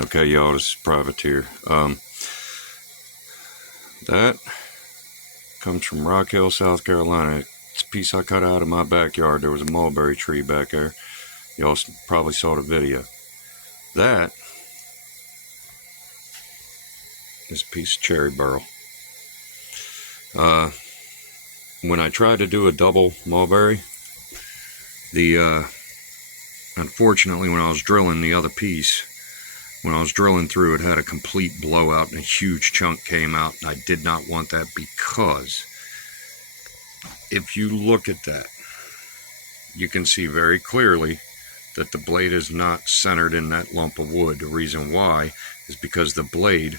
Okay, y'all, this is Privateer. That comes from Rock Hill, South Carolina. It's a piece I cut out of my backyard. There was a mulberry tree back there. Y'all probably saw the video. That is a piece of cherry burl. When I tried to do a double mulberry, unfortunately, when I was drilling the other piece, when I was drilling through, it had a complete blowout and a huge chunk came out, and I did not want that because if you look at that, you can see very clearly that the blade is not centered in that lump of wood. The reason why is because the blade,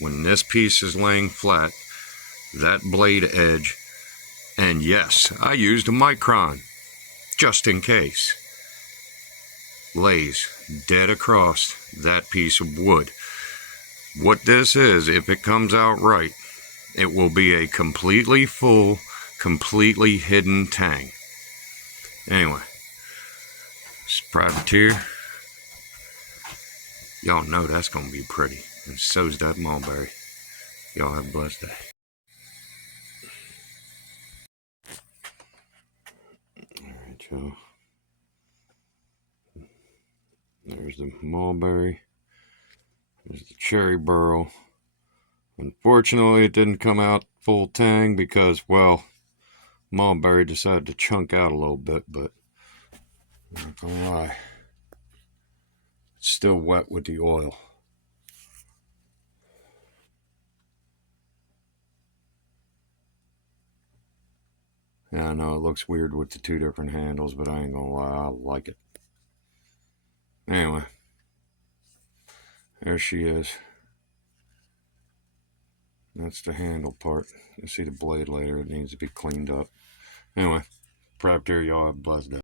when this piece is laying flat, that blade edge, and yes, I used a micron just in case, lays dead across that piece of wood. What this is, if it comes out right, it will be a completely full, completely hidden tang. Anyway, it's Privateer. Y'all know that's gonna be pretty, and so's that mulberry. Y'all have a blessed day. Alright, y'all. There's the mulberry. There's the cherry burl. Unfortunately, it didn't come out full tang because, well, mulberry decided to chunk out a little bit, but I'm not gonna lie, it's still wet with the oil. Yeah, I know it looks weird with the two different handles, but I ain't gonna lie, I like it. Anyway, there she is. That's the handle part. You'll see the blade later. It needs to be cleaned up. Anyway, Privateer, y'all have a blessed day.